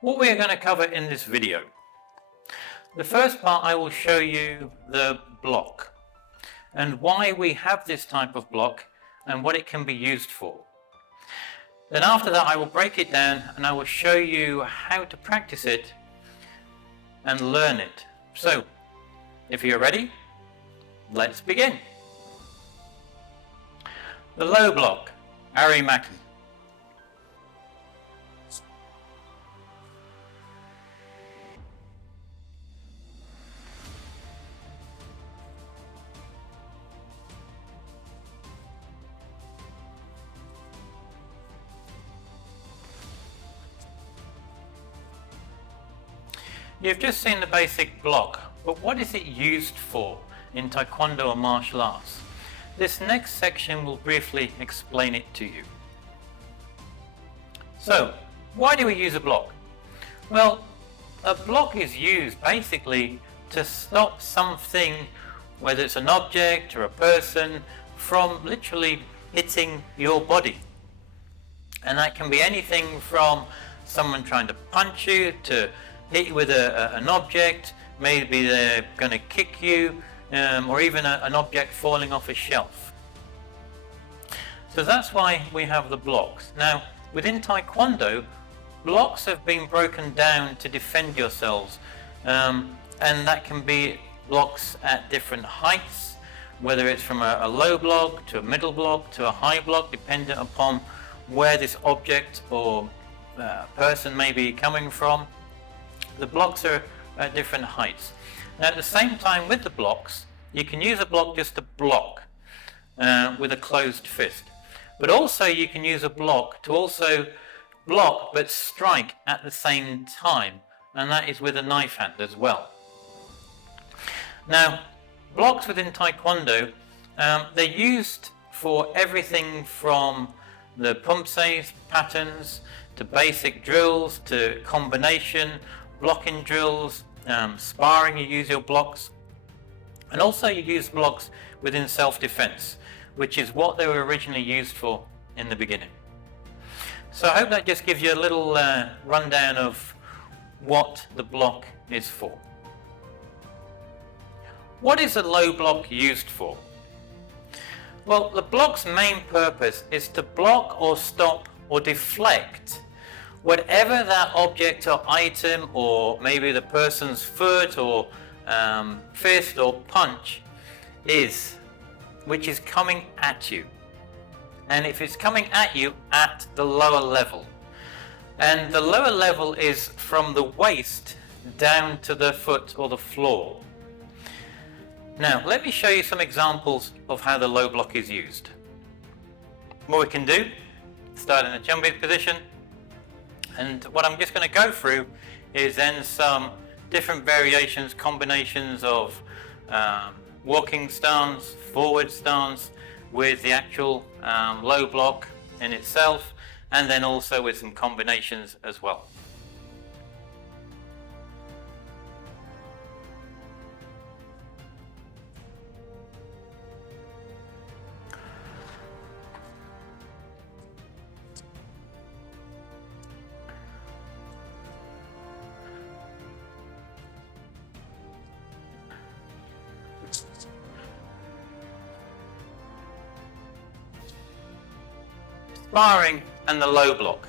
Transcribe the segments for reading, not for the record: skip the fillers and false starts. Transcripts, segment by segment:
What we are going to cover in this video. The first part I will show you the block and why we have this type of block and what it can be used for. Then after that I will break it down and I will show you how to practice it and learn it. So, if you're ready, let's begin. The low block, Arae Makki. You've just seen the basic block, but what is it used for in Taekwondo or martial arts? This next section will briefly explain it to you. So, why do we use a block? Well, a block is used basically to stop something, whether it's an object or a person, from literally hitting your body. And that can be anything from someone trying to punch you, to hit you with an object, maybe they're going to kick you, or even an object falling off a shelf. So that's why we have the blocks. Now, within Taekwondo, blocks have been broken down to defend yourselves, and that can be blocks at different heights, whether it's from a low block to a middle block to a high block, dependent upon where this object or person may be coming from. The blocks are at different heights. Now at the same time with the blocks, you can use a block just to block with a closed fist. But also you can use a block to also block but strike at the same time, and that is with a knife hand as well. Now blocks within Taekwondo, they're used for everything from the pumse patterns to basic drills to combination blocking drills, sparring, you use your blocks, and also you use blocks within self-defense, which is what they were originally used for in the beginning. So I hope that just gives you a little rundown of what the block is for. What is a low block used for? Well, the block's main purpose is to block or stop or deflect whatever that object or item, or maybe the person's foot or fist or punch is, which is coming at you. And if it's coming at you at the lower level, and the lower level is from the waist down to the foot or the floor. Now let me show you some examples of how the low block is used. What we can do, start in a jumping position, and what I'm just going to go through is then some different variations, combinations of walking stance, forward stance with the actual low block in itself, and then also with some combinations as well. Sparring and the low block.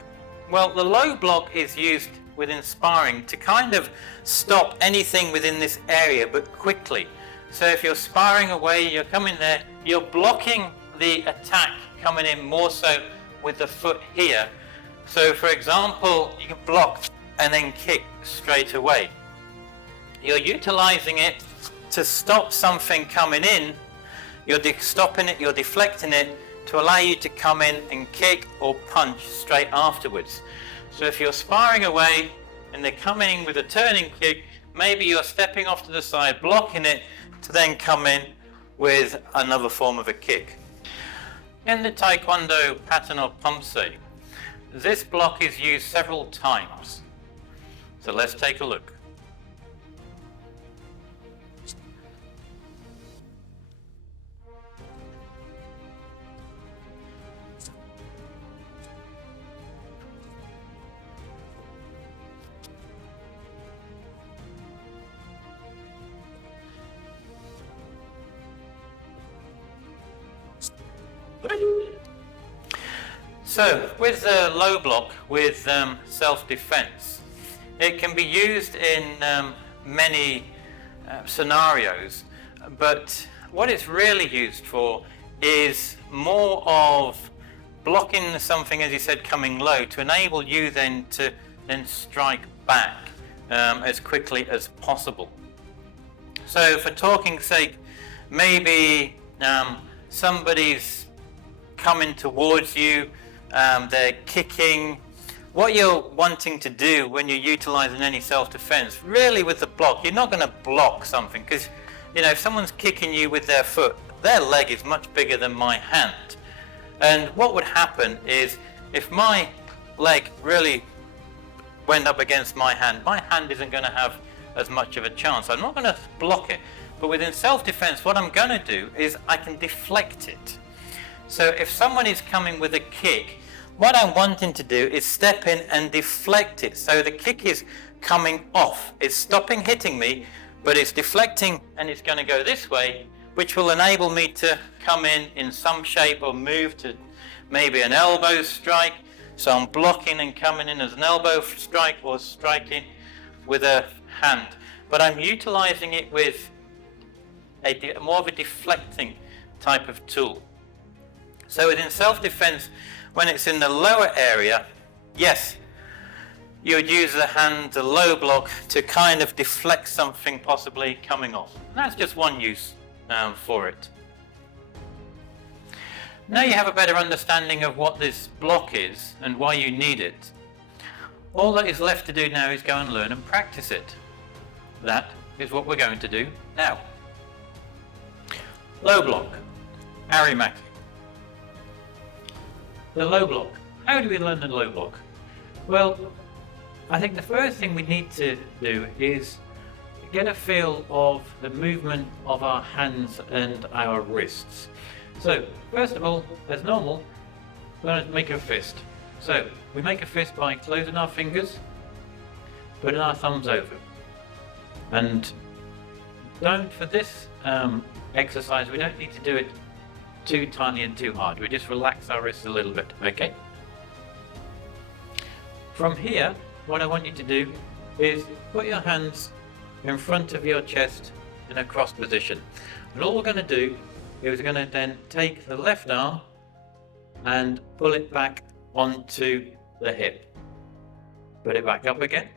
Well, the low block is used within sparring to kind of stop anything within this area, but quickly. So if you're sparring away, you're coming there, you're blocking the attack coming in more so with the foot here. So for example, you can block and then kick straight away. You're utilizing it to stop something coming in, you're stopping it, you're deflecting it, to allow you to come in and kick or punch straight afterwards. So if you're sparring away and they're coming in with a turning kick, maybe you're stepping off to the side, blocking it, to then come in with another form of a kick. In the Taekwondo pattern of pumse, this block is used several times. So let's take a look. So, with the low block, with self-defense, it can be used in many scenarios, but what it's really used for is more of blocking something, as you said, coming low, to enable you then to strike back as quickly as possible. So for talking's sake, maybe somebody's coming towards you, they're kicking. What you're wanting to do when you're utilizing any self-defense, really with the block, you're not going to block something, because if someone's kicking you with their foot, their leg is much bigger than my hand. And what would happen is, if my leg really went up against my hand isn't going to have as much of a chance. I'm not going to block it, but within self-defense, what I'm going to do is I can deflect it. So if someone is coming with a kick, what I'm wanting to do is step in and deflect it. So the kick is coming off. It's stopping hitting me, but it's deflecting, and it's going to go this way, which will enable me to come in some shape or move to maybe an elbow strike. So I'm blocking and coming in as an elbow strike or striking with a hand. But I'm utilizing it with more of a deflecting type of tool. So within self-defense, when it's in the lower area, yes, you would use the hand, the low block, to kind of deflect something possibly coming off. And that's just one use for it. Now you have a better understanding of what this block is and why you need it. All that is left to do now is go and learn and practice it. That is what we're going to do now. Low block, Arae Makki. The low block. How do we learn the low block? Well, I think the first thing we need to do is get a feel of the movement of our hands and our wrists. So, first of all, as normal, we're going to make a fist. So, we make a fist by closing our fingers, putting our thumbs over. And for this exercise, we don't need to do it too tightly and too hard. We just relax our wrists a little bit, okay? From here, what I want you to do is put your hands in front of your chest in a cross position. And all we're going to do is we're going to then take the left arm and pull it back onto the hip. Put it back up again.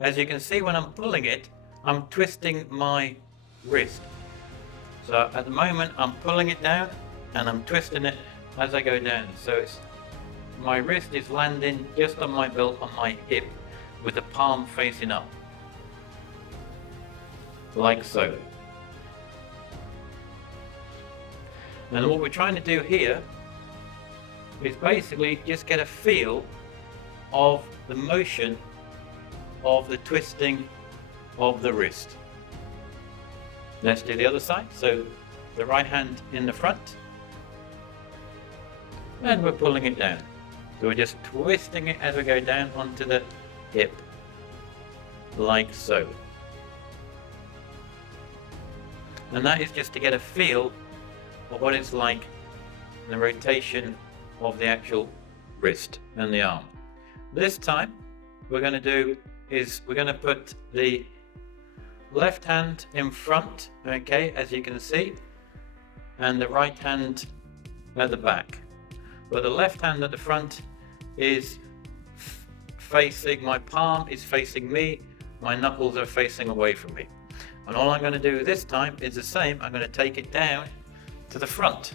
As you can see, when I'm pulling it, I'm twisting my wrist. So at the moment, I'm pulling it down and I'm twisting it as I go down. So my wrist is landing just on my belt, on my hip, with the palm facing up. Like so. And what we're trying to do here is basically just get a feel of the motion of the twisting of the wrist. Let's do the other side. So the right hand in the front, and we're pulling it down. So we're just twisting it as we go down onto the hip, like so. And that is just to get a feel of what it's like in the rotation of the actual wrist and the arm. This time, we're going to do is we're going to put the left hand in front, okay, as you can see, and the right hand at the back. But the left hand at the front is facing, my palm is facing me, my knuckles are facing away from me. And all I'm going to do this time is the same. I'm going to take it down to the front.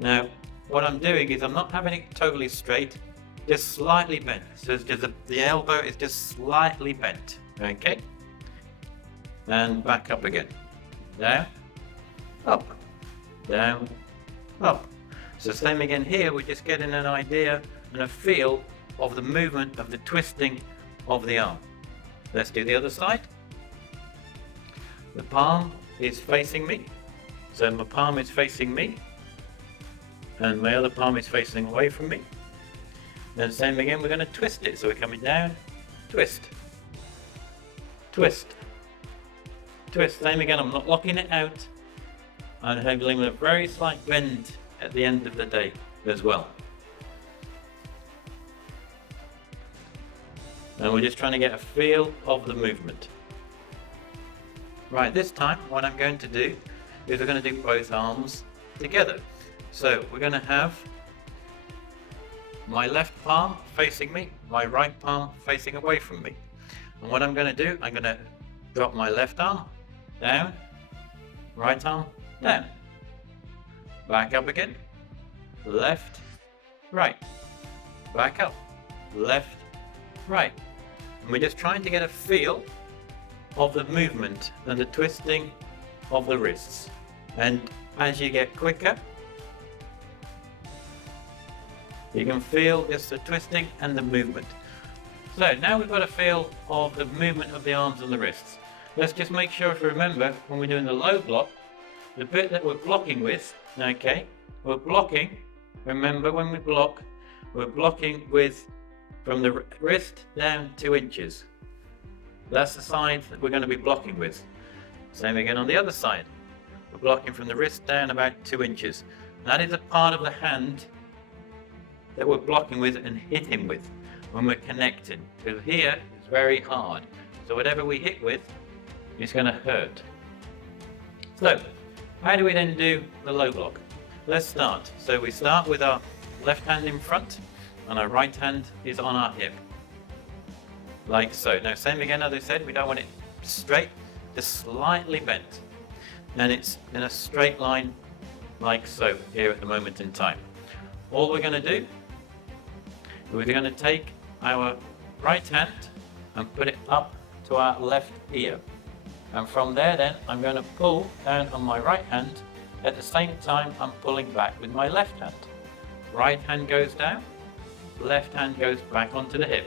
Now, what I'm doing is I'm not having it totally straight, just slightly bent. So it's just the elbow is just slightly bent, okay? And back up again. Down, up, down, up. So same again here, we're just getting an idea and a feel of the movement of the twisting of the arm. Let's do the other side. The palm is facing me. So my palm is facing me. And my other palm is facing away from me. Then same again, we're going to twist it. So we're coming down, twist, twist, twist. Same again, I'm not locking it out. I'm having a very slight bend at the end of the day as well. And we're just trying to get a feel of the movement. Right, this time what I'm going to do is we're going to do both arms together. So we're going to have my left palm facing me, my right palm facing away from me. And what I'm going to do, I'm going to drop my left arm down, right arm down, back up again, left, right, back up, left, right. And we're just trying to get a feel of the movement and the twisting of the wrists. And as you get quicker, you can feel just the twisting and the movement. So now we've got a feel of the movement of the arms and the wrists. Let's just make sure to remember when we're doing the low block, the bit that we're blocking with, okay, we're blocking, remember when we block, we're blocking with from the wrist down 2 inches. That's the side that we're going to be blocking with. Same again on the other side. We're blocking from the wrist down about 2 inches. That is a part of the hand that we're blocking with and hitting with when we're connecting. Because here it's very hard. So whatever we hit with, it's going to hurt. So, how do we then do the low block? Let's start. So we start with our left hand in front and our right hand is on our hip. Like so. Now same again as I said, we don't want it straight, just slightly bent. And it's in a straight line like so here at the moment in time. All we're going to do, we're going to take our right hand and put it up to our left ear. And from there then, I'm going to pull down on my right hand. At the same time, I'm pulling back with my left hand. Right hand goes down, left hand goes back onto the hip.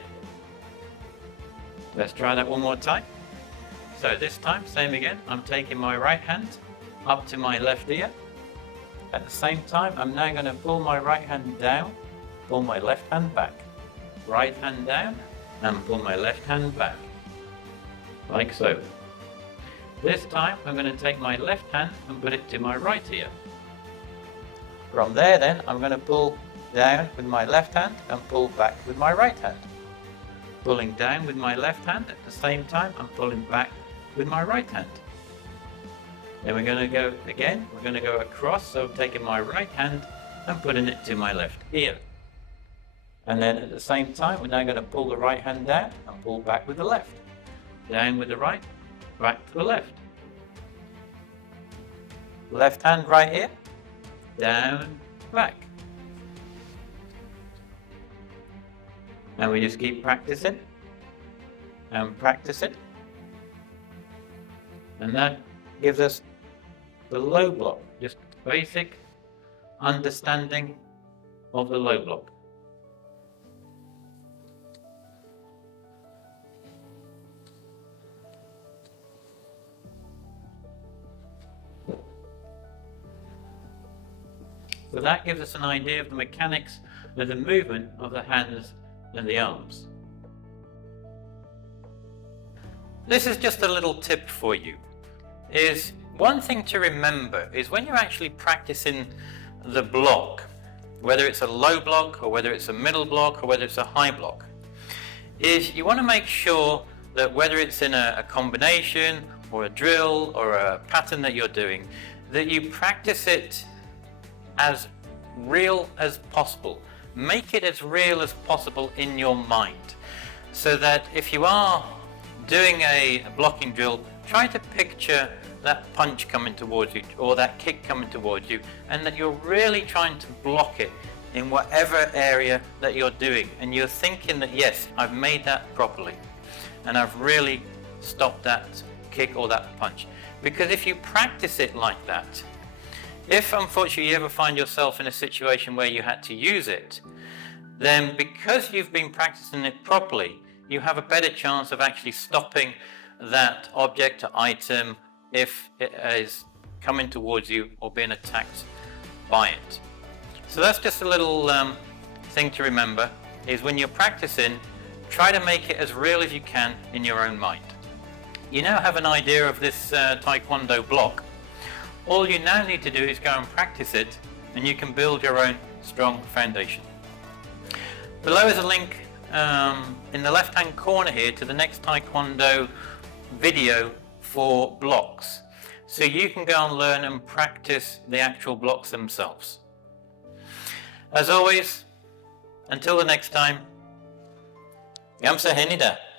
Let's try that one more time. So this time, same again, I'm taking my right hand up to my left ear. At the same time, I'm now going to pull my right hand down, pull my left hand back. Right hand down, and pull my left hand back. Like so. This time, I'm going to take my left hand and put it to my right ear. From there then, I'm going to pull down with my left hand and pull back with my right hand. Pulling down with my left hand, at the same time, I'm pulling back with my right hand. Then we're going to go again, we're going to go across, so I'm taking my right hand and putting it to my left ear. And then at the same time, we're now going to pull the right hand down and pull back with the left. Down with the right, back to the left. Left hand right ear, down, back. And we just keep practicing and practicing. And that gives us the low block, just basic understanding of the low block. So that gives us an idea of the mechanics of the movement of the hands and the arms. This is just a little tip for you. Is one thing to remember is when you're actually practicing the block, whether it's a low block or whether it's a middle block or whether it's a high block, is you want to make sure that whether it's in a combination or a drill or a pattern that you're doing, that you practice it as real as possible. Make it as real as possible in your mind, so that if you are doing a blocking drill, try to picture that punch coming towards you or that kick coming towards you, and that you're really trying to block it in whatever area that you're doing, and you're thinking that yes, I've made that properly and I've really stopped that kick or that punch. Because if you practice it like that, if unfortunately you ever find yourself in a situation where you had to use it, then because you've been practicing it properly, you have a better chance of actually stopping that object or item if it is coming towards you or being attacked by it. So that's just a little thing to remember, is when you're practicing, try to make it as real as you can in your own mind. You now have an idea of this Taekwondo block. All you now need to do is go and practice it and you can build your own strong foundation. Below is a link in the left hand corner here to the next Taekwondo video for blocks, so you can go and learn and practice the actual blocks themselves. As always, until the next time, 감사합니다.